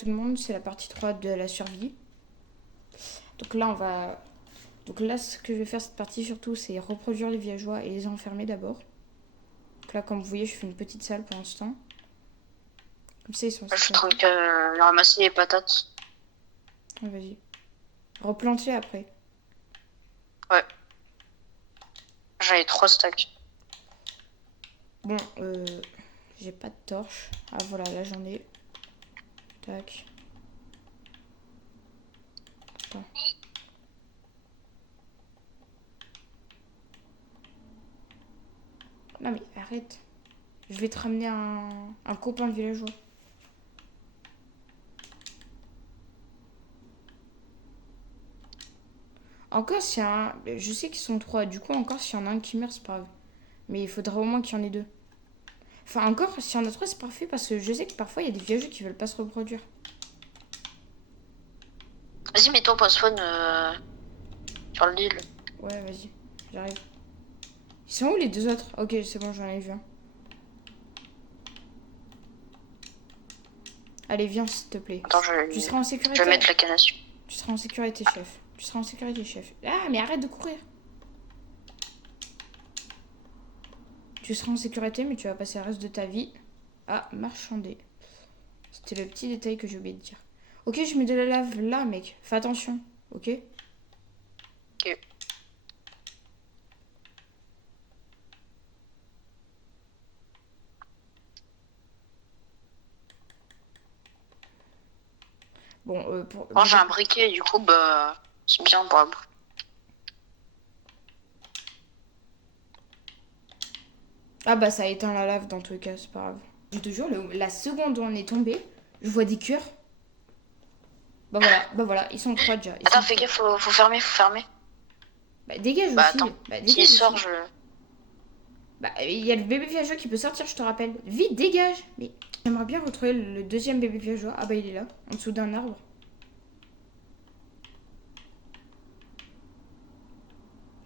tout le monde, c'est la partie 3 de la survie. Donc là, on va... Donc là, ce que je vais faire cette partie surtout, c'est reproduire les villageois et les enfermer d'abord. Donc là, comme vous voyez, je fais une petite salle pour l'instant. Comme ça, ils sont... Je suis en train de ramasser les patates. Ah, vas-y. Replanter après. Ouais. J'avais 3 stacks. Bon, j'ai pas de torche. Ah voilà, là j'en ai. Tac. Attends. Non mais arrête. Je vais te ramener un copain de villageois. Encore s'il y a un... Je sais qu'ils sont 3. Du coup, encore s'il y en a un qui meurt, c'est pas grave. Mais il faudra au moins qu'il y en ait 2. Enfin, encore, s'il y en a 3, c'est parfait parce que je sais que parfois il y a des villageois qui veulent pas se reproduire. Vas-y, mets-toi pas spawn sur l'île. Ouais, vas-y. J'arrive. Ils sont où les 2 autres? Ok, c'est bon, j'en ai vu un. Allez, viens s'il te plaît. Attends, Tu seras en sécurité. je vais mettre la canne à sucre. Tu seras en sécurité, chef. Tu seras en sécurité, chef. Ah, mais arrête de courir. Tu seras en sécurité, mais tu vas passer le reste de ta vie à marchander. C'était le petit détail que j'ai oublié de dire. Ok, je mets de la lave là, mec. Fais attention, ok? Ok. Bon, pour... Bon, j'ai un briquet, du coup, bah, c'est bien pour la bouffe. Ah bah ça a éteint la lave dans tous les cas, c'est pas grave. Je te jure, la seconde où on est tombé, je vois des cœurs. Bah voilà, ils sont 3 déjà. Attends, fais gaffe, faut fermer, faut fermer. Bah dégage Bah, aussi. attends. Bah S'il dégage sort, aussi. je... Bah il y a le bébé villageois qui peut sortir, je te rappelle. Vite, dégage. Mais j'aimerais bien retrouver le deuxième bébé villageois. Ah bah il est là, en dessous d'un arbre.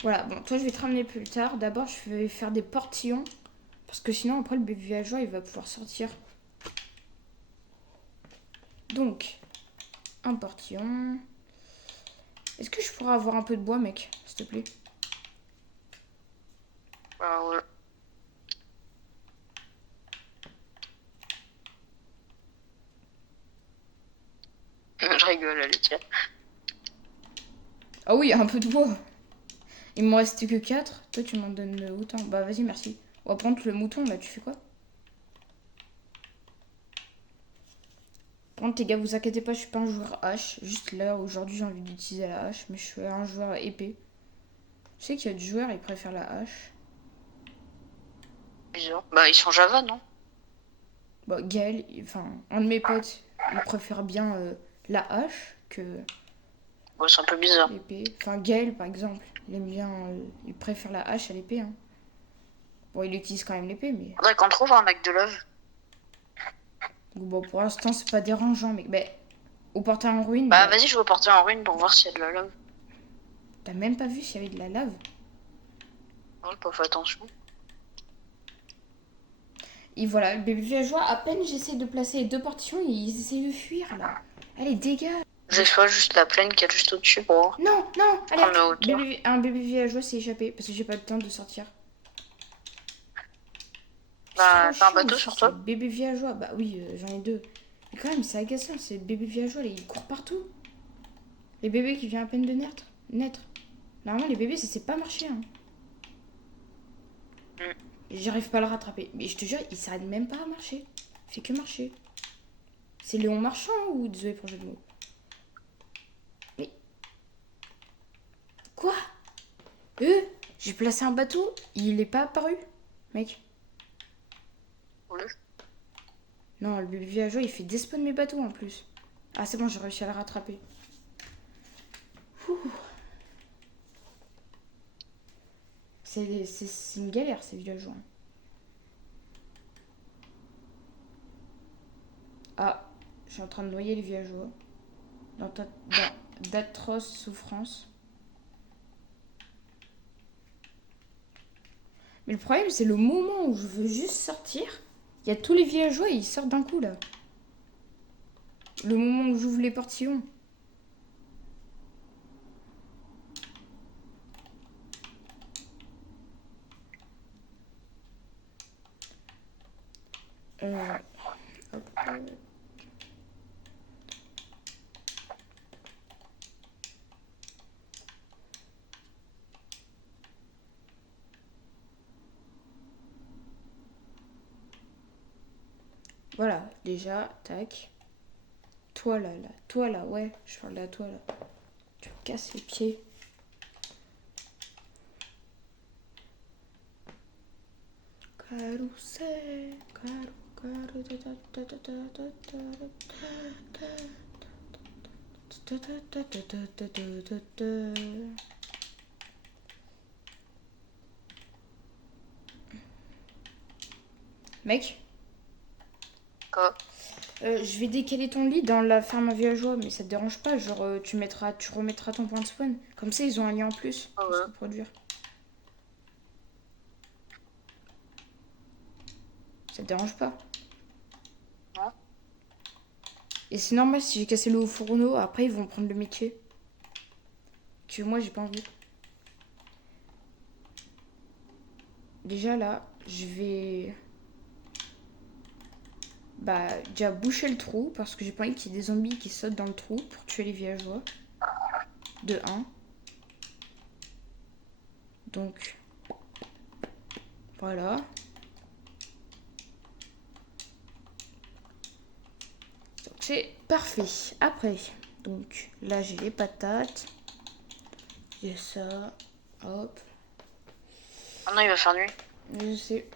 Voilà, bon, toi je vais te ramener plus tard. D'abord, je vais faire des portillons. Parce que sinon, après, le bébé villageois, il va pouvoir sortir. Donc, un portillon. Est-ce que je pourrais avoir un peu de bois, mec, s'il te plaît? Ouais. Je rigole, allez, tiens. Ah oui, un peu de bois. Il m'en reste que 4. Toi, tu m'en donnes autant. Bah, vas-y, merci. On va prendre le mouton, là. Tu fais quoi? Par contre, les gars, vous inquiétez pas, je suis pas un joueur hache. Juste là, aujourd'hui, j'ai envie d'utiliser la hache. Mais je suis un joueur épée. Je sais qu'il y a des joueurs, ils préfèrent la hache. Bizarre. Bah, ils sont Java, non? Bah, Gaël, enfin, un de mes potes, il préfère bien la hache que Ouais, c'est un peu bizarre. l'épée. Enfin, Gaël, par exemple, il aime bien... il préfère la hache à l'épée, hein. Bon, il utilise quand même l'épée, mais... Faudrait qu'on trouve un mec de love. Bon, pour l'instant, c'est pas dérangeant, mais... Bah, au portail en ruine, Bah, bah, vas-y, je vais porter en ruine pour voir s'il y a de la love. t'as même pas vu s'il y avait de la lave. Non, j'ai pas fait attention. Et voilà, le bébé villageois, à peine j'essaie de placer les 2 portions, ils essayent de fuir, là. Allez, dégage. J'exploite juste la plaine qu'il y a juste au-dessus pour voir. Non, non, Prendre la alerte. hauteur. Un bébé villageois s'est échappé, parce que j'ai pas le temps de sortir. Bah, C'est t'as un trop chiant bateau aussi, sur c'est toi? le bébé villageois. Bah oui, j'en ai 2. Mais quand même, c'est agaçant, c'est le bébé villageois, là, il court partout. Les bébés qui viennent à peine de naître. Normalement, les bébés, ça sait pas marcher, hein. J'arrive pas à le rattraper. Mais je te jure, il s'arrête même pas à marcher. Il fait que marcher. C'est Léon Marchand ou désolé pour le jeu de mots? Mais. Quoi? J'ai placé un bateau, il est pas apparu, mec. Ouais. Non, le bébé villageois, il fait despawn mes bateaux en plus. Ah, c'est bon, j'ai réussi à le rattraper. Ouh. C'est une galère, ces villageois. Ah, je suis en train de noyer les villageois. Dans d'atroces souffrances. Mais le problème, c'est le moment où je veux juste sortir. Il y a tous les villageois et ils sortent d'un coup, là. le moment où j'ouvre les portillons. Hop. Voilà, déjà, tac. Toi là, ouais, je parle de toi là. Tu me casses les pieds. Carrousel, Mec, Quoi? je vais décaler ton lit dans la ferme à villageois, mais ça te dérange pas, genre tu remettras ton point de spawn. Comme ça, ils ont un lien en plus Ah pour se ouais. reproduire. Ça te dérange pas. Non. Et c'est normal si j'ai cassé le haut fourneau, après ils vont prendre le métier. Que moi j'ai pas envie. Déjà là, je vais déjà boucher le trou parce que j'ai pas envie qu'il y ait des zombies qui sautent dans le trou pour tuer les villageois. De 1. Donc voilà. Donc c'est parfait. Après, donc là j'ai les patates. J'ai ça. Hop. Ah non, il va faire nuit. Je sais.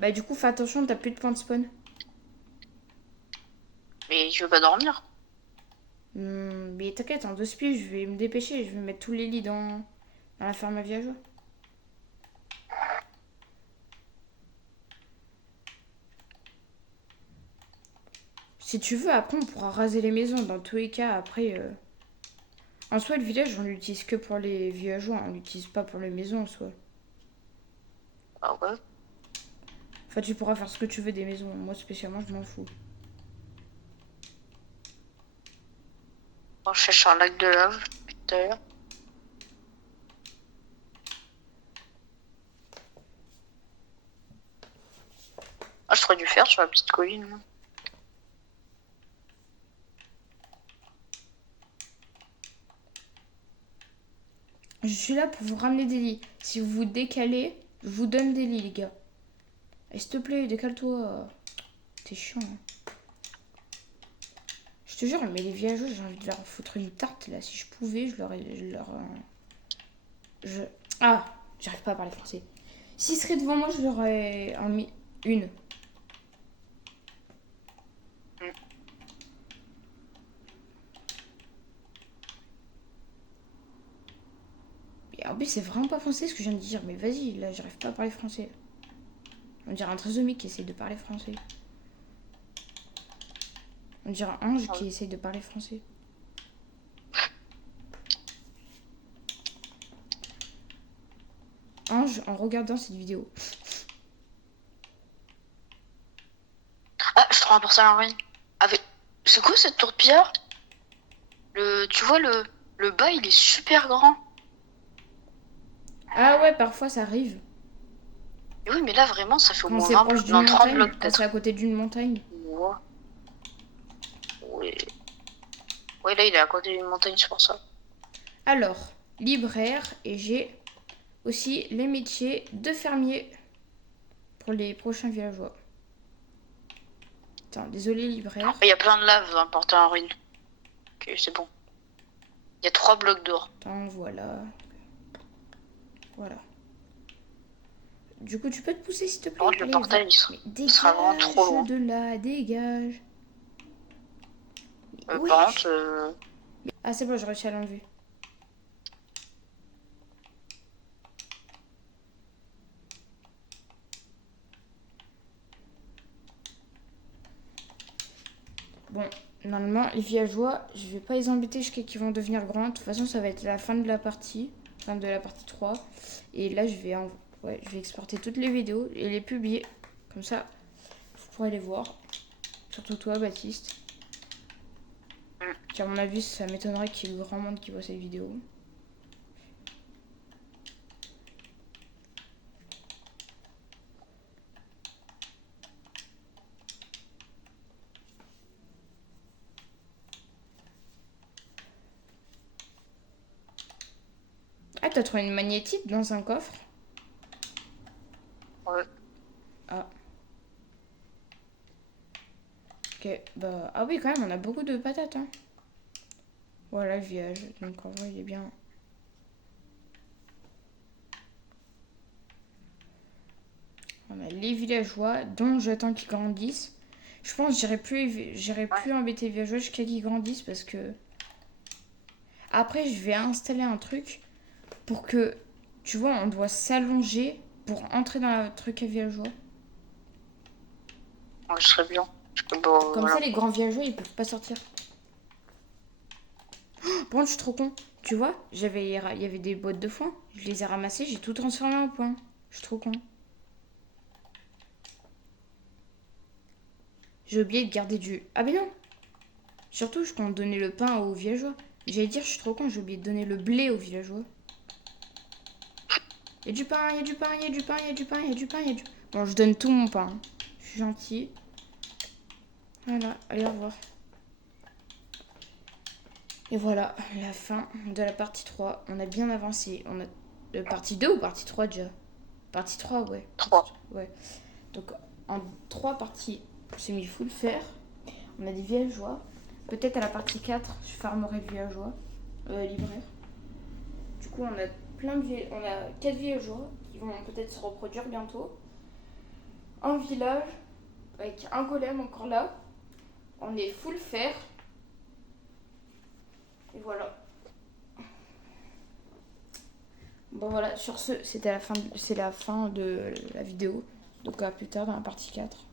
Bah du coup fais attention, t'as plus de points de spawn. Mais je veux pas dormir. Mais t'inquiète, en 2 spies, je vais me dépêcher. Je vais mettre tous les lits dans la ferme à villageois. Si tu veux, après on pourra raser les maisons. Dans tous les cas, après... En soi, le village, on l'utilise que pour les villageois. On l'utilise pas pour les maisons en soi. Ah ouais. Enfin, tu pourras faire ce que tu veux des maisons. Moi, spécialement, je m'en fous. Bon, je cherche un lac de lave depuis tout à l'heure. Ah, je ferais du fer sur la petite colline. Là. Je suis là pour vous ramener des lits. Si vous vous décalez, je vous donne des lits, les gars. Et s'il te plaît, décale-toi. T'es chiant. Hein. Je te jure, mais les villageois, j'ai envie de leur foutre une tarte là. Si je pouvais, Ah, j'arrive pas à parler français. S'ils seraient devant moi, je leur aurais en mis une. Et en plus, c'est vraiment pas français ce que je viens de dire. Mais vas-y, là, j'arrive pas à parler français. On dirait un trisomique qui essaye de parler français. On dirait un ange qui essaye de parler français. Ange en regardant cette vidéo. Ah, je trouve un portail en ruine. Avec... C'est quoi cette tourpillard? Tu vois, le bas, il est super grand. Ah ouais, parfois ça arrive. Et oui, mais là, vraiment, ça fait au Quand moins c'est 20 proche d'une non, 30 montagne, blocs quand peut-être. c'est à côté d'une montagne. Ouais. Ouais, là, il est à côté d'une montagne, c'est pour ça. Alors, libraire, et j'ai aussi les métiers de fermier pour les prochains villageois. Attends, désolé, libraire. Il y a plein de lave dans le portail en ruine. Ok, c'est bon. Il y a 3 blocs d'or. Attends, voilà. Voilà. Du coup, tu peux te pousser s'il te plaît. Par contre, le Allez, portail, il sera vraiment trop loin. de là, dégage. Oui. Par contre, Ah, c'est bon, j'ai réussi à l'enlever. Bon, normalement, les villageois, je vais pas les embêter jusqu'à qu'ils vont devenir grands. De toute façon, ça va être la fin de la partie. Fin de la partie 3. Et là, je vais exporter toutes les vidéos et les publier. Comme ça, vous pourrez les voir. Surtout toi, Baptiste. À mon avis, ça m'étonnerait qu'il y ait grand monde qui voit cette vidéo. Ah, t'as trouvé une magnétite dans un coffre? Ouais. Ah. Ok, bah... Ah oui, quand même, on a beaucoup de patates, hein. Voilà le village, donc en vrai, il est bien. On a les villageois, dont j'attends qu'ils grandissent. Je pense que j'irai plus embêter les villageois jusqu'à qu'ils grandissent parce que... Après, je vais installer un truc pour que... Tu vois, on doit s'allonger pour entrer dans le truc à villageois. Ouais, je serais bien. Bon, Comme voilà. ça, les grands villageois, ils peuvent pas sortir. Par contre, je suis trop con. Tu vois, il y avait des boîtes de foin. Je les ai ramassées, j'ai tout transformé en pain. Je suis trop con. J'ai oublié de garder du... Ah mais non. Surtout, je compte donner le pain aux villageois. J'allais dire, je suis trop con, j'ai oublié de donner le blé aux villageois. Il y a du pain, il y a du pain, il y a du pain, il y a du pain, il y a du pain, il y a du... Bon, je donne tout mon pain. Je suis gentille. Voilà, allez, au revoir. Et voilà, la fin de la partie 3. On a bien avancé. On a... partie 2 ou partie 3 déjà? Partie 3, ouais. 3. Ouais. Donc, en 3 parties, j'ai mis full fer. On a des villageois. Peut-être à la partie 4, je farmerai le villageois. Libraire. Du coup, on a on a 4 villageois qui vont peut-être se reproduire bientôt. Un village avec un golem encore là. On est full fer. Et voilà. Bon voilà, sur ce, c'est la fin de la vidéo. Donc à plus tard dans la partie 4.